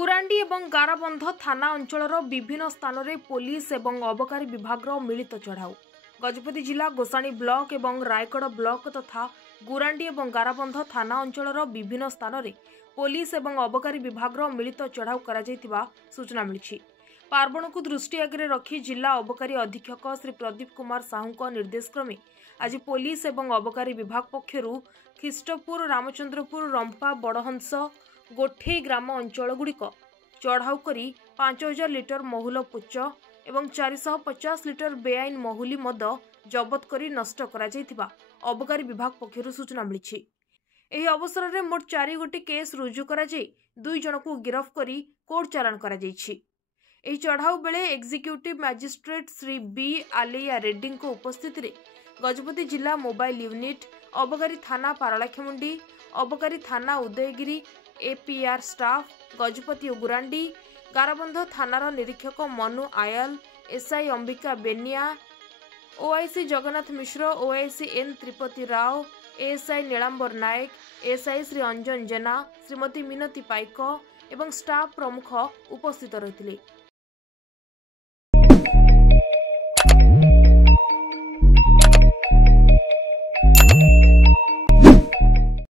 गुरांडी एवं गाराबंध थाना अंचलर विभिन्न स्थान में पुलिस एवं अबकारी विभाग मिलित चढ़ाऊ। गजपति जिला गोसाणी ब्लॉक एवं रायगढ़ ब्लॉक तथा गुरांडी एवं गाराबंध थाना अंचलर विभिन्न स्थान में पुलिस एवं अबकारी विभाग मिलित चढ़ाऊ करा सूचना मिली। पार्वण को दृष्टि आगे रखी जिला अबकारी अधीक्षक श्री प्रदीप कुमार साहू निर्देश क्रमे आज पुलिस एवं अबकारी विभाग पक्षरु ख्रीष्टपुर, रामचंद्रपुर, रंपा, बड़हंस, गोठे ग्राम अंचल गुड़िक चढ़ाऊ करी 5000 लिटर महुल पुच्च एवं 450 लिटर बेआईन महुली मद जबत करी नष्ट करा जायतिबा अबकारी विभाग पक्षरु सूचना मिली। एही अवसर में मोट 4 गोटी केस रुजु करा जाय 2 जन को गिरफ्त करी कोर्ट चालान करा जायछि। एही चढ़ाऊ बेले executive magistrate Shri B Aliya Reddy को उपस्थिति रे गजपति जिला मोबाइल यूनिट, अबकारी थाना पारलाखेमुंडी, अबकारी थाना उदयगिरी, एपीआर स्टाफ, गजपति और गुरांडी, गाराबंध थानार निरीक्षक Manu oil, SI Ambika Benia, OIC Jagannath Mishra, OIC N Tripati Rao, ASI Nilambar Nayak, SI Shri Anjan Jena, Shrimati Minati Paik एवं स्टाफ प्रमुख उपस्थित रहिथिले।